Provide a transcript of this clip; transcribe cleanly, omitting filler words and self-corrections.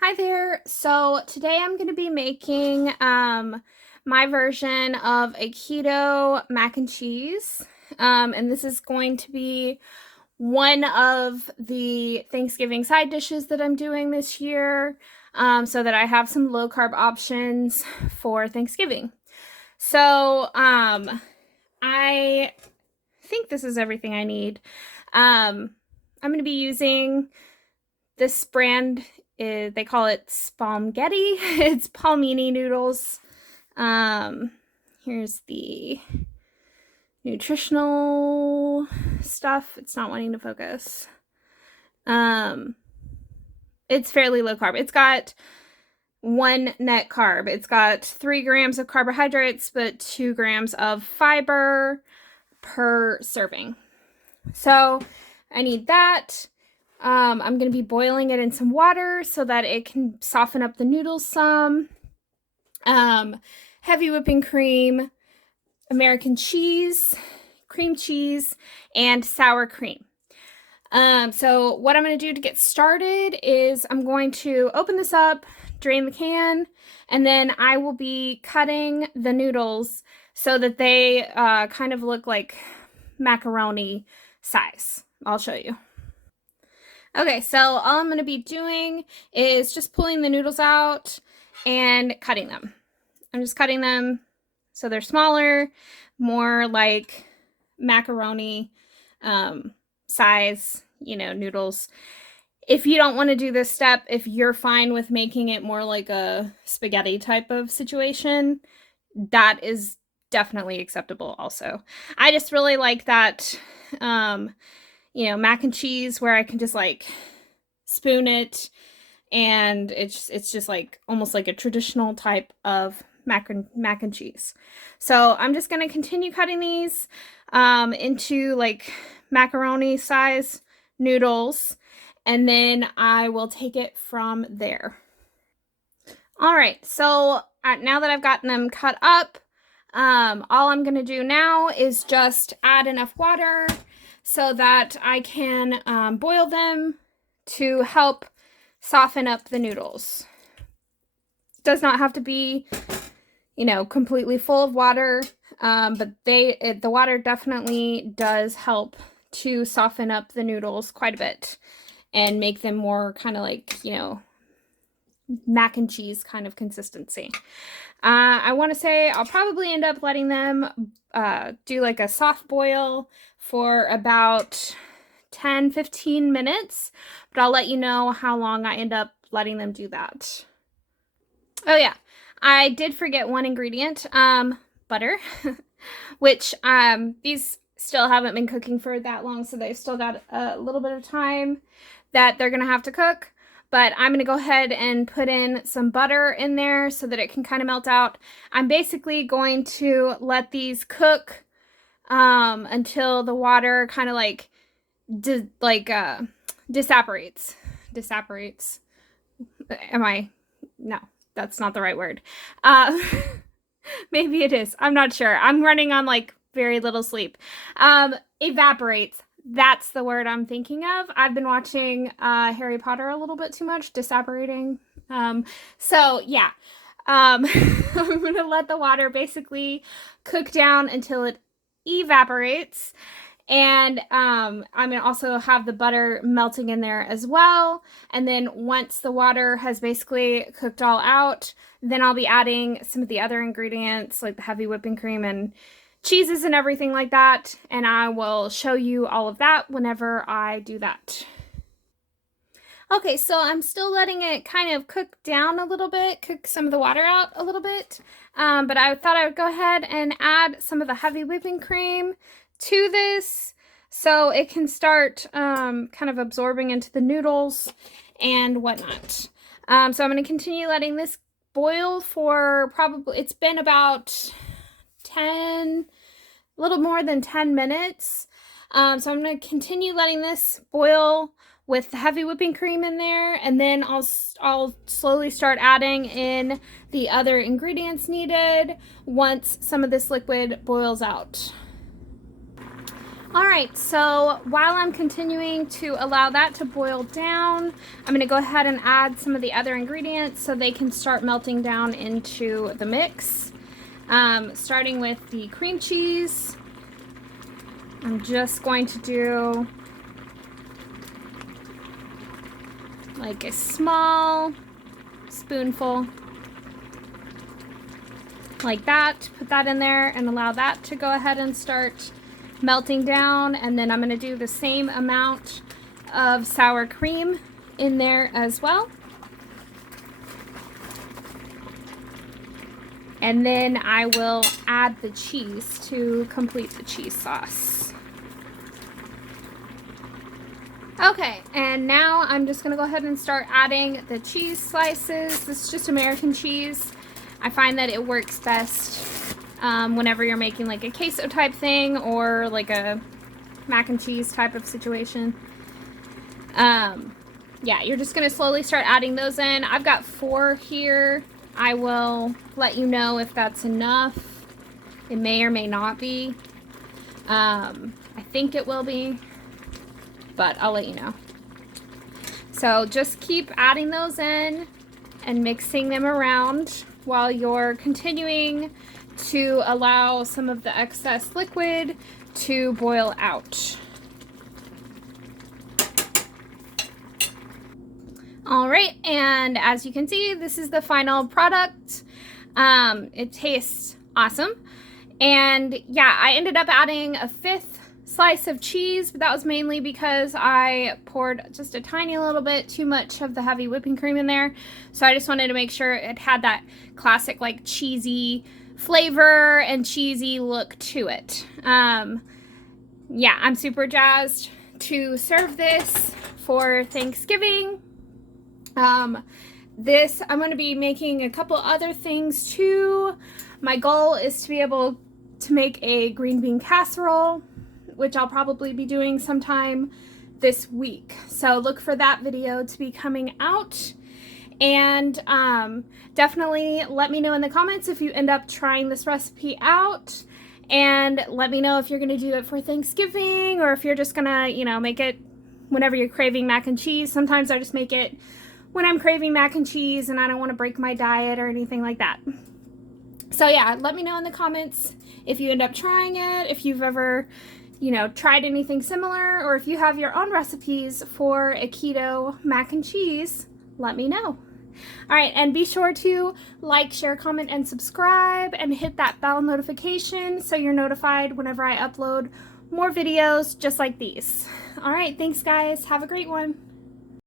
Hi there. So today I'm going to be making my version of a keto mac and cheese. And this is going to be one of the Thanksgiving side dishes that I'm doing this year, so that I have some low carb options for Thanksgiving. So I think this is everything I need. I'm going to be using this brand. They call it spaghetti. It's Palmini noodles. Here's the nutritional stuff. It's not wanting to focus. It's fairly low carb. It's got one net carb. It's got 3 grams of carbohydrates, but 2 grams of fiber per serving. So I need that. I'm going to be boiling it in some water so that it can soften up the noodles some. Heavy whipping cream, American cheese, cream cheese, and sour cream. So what I'm going to do to get started is I'm going to open this up, drain the can, and then I will be cutting the noodles so that they kind of look like macaroni size. I'll show you. Okay, so all I'm going to be doing is just pulling the noodles out and cutting them. I'm just cutting them so they're smaller, more like macaroni size, noodles. If you don't want to do this step, if you're fine with making it more like a spaghetti type of situation, that is definitely acceptable also. I just really like that mac and cheese where I can just like spoon it, and it's just like almost like a traditional type of mac and cheese. So I'm just going to continue cutting these into like macaroni size noodles, and then I will take it from there. All right, so now that I've gotten them cut up, all I'm going to do now is just add enough water so that I can boil them to help soften up the noodles. It does not have to be, completely full of water, but the water definitely does help to soften up the noodles quite a bit and make them more kind of like, mac and cheese kind of consistency. I want to say I'll probably end up letting them do like a soft boil for about 10-15 minutes, but I'll let you know how long I end up letting them do that. Oh yeah, I did forget one ingredient, butter, which these still haven't been cooking for that long, so they've still got a little bit of time that they're gonna have to cook. But I'm going to go ahead and put in some butter in there so that it can kind of melt out. I'm basically going to let these cook until the water kind of like disapparates. Disapparates. No, that's not the right word. Maybe it is. I'm not sure. I'm running on like very little sleep. Evaporates. That's the word I'm thinking of. I've been watching Harry Potter a little bit too much, disapparating. So yeah, I'm gonna let the water basically cook down until it evaporates. And I'm gonna also have the butter melting in there as well. And then once the water has basically cooked all out, then I'll be adding some of the other ingredients like the heavy whipping cream and cheeses and everything like that, and I will show you all of that whenever I do that. Okay, so I'm still letting it kind of cook down a little bit, cook some of the water out a little bit, but I thought I would go ahead and add some of the heavy whipping cream to this so it can start kind of absorbing into the noodles and whatnot. So I'm going to continue letting this boil for it's been about a little more than 10 minutes. So I'm going to continue letting this boil with the heavy whipping cream in there, and then I'll slowly start adding in the other ingredients needed once some of this liquid boils out. All right, so while I'm continuing to allow that to boil down, I'm gonna go ahead and add some of the other ingredients so they can start melting down into the mix. Starting with the cream cheese. I'm just going to do like a small spoonful like that. Put that in there and allow that to go ahead and start melting down. And then I'm going to do the same amount of sour cream in there as well. And then I will add the cheese to complete the cheese sauce. Okay, and now I'm just gonna go ahead and start adding the cheese slices. This is just American cheese. I find that it works best whenever you're making like a queso type thing or like a mac and cheese type of situation. Yeah, you're just gonna slowly start adding those in. I've got 4 here. I will let you know if that's enough. It may or may not be. I think it will be, but I'll let you know. So just keep adding those in and mixing them around while you're continuing to allow some of the excess liquid to boil out. All right, and as you can see, this is the final product. It tastes awesome. And yeah, I ended up adding a 5th slice of cheese, but that was mainly because I poured just a tiny little bit too much of the heavy whipping cream in there. So I just wanted to make sure it had that classic like cheesy flavor and cheesy look to it. Yeah, I'm super jazzed to serve this for Thanksgiving. I'm going to be making a couple other things too. My goal is to be able to make a green bean casserole, which I'll probably be doing sometime this week. So look for that video to be coming out. And definitely let me know in the comments if you end up trying this recipe out. And let me know if you're going to do it for Thanksgiving or if you're just going to, you know, make it whenever you're craving mac and cheese. Sometimes I just make it when I'm craving mac and cheese and I don't want to break my diet or anything like that. So yeah, let me know in the comments if you end up trying it, if you've ever, you know, tried anything similar, or if you have your own recipes for a keto mac and cheese, let me know. All right, and be sure to like, share, comment, and subscribe, and hit that bell notification so you're notified whenever I upload more videos just like these. All right, thanks guys. Have a great one.